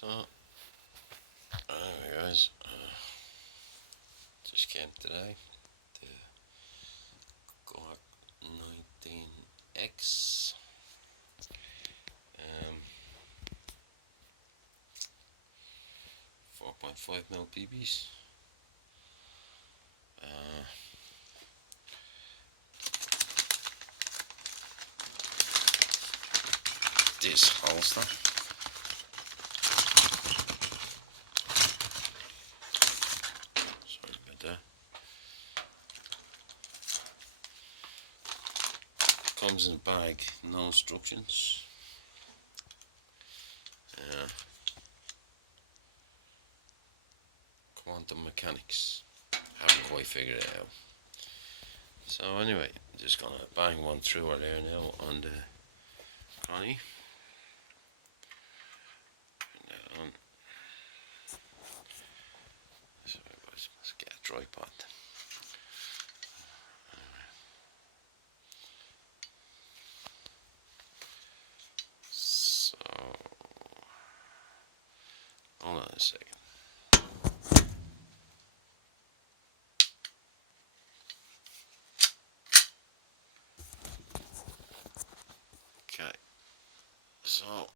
So, anyway guys, just came today, the Glock 19X, 4.5mm BBs. This holster. Sorry about that. Comes in a bag, no instructions. Quantum mechanics. Haven't quite figured it out. So anyway, just gonna bang one through her there now on the Connie. On. Sorry boys, must get a tripod. So hold on a second.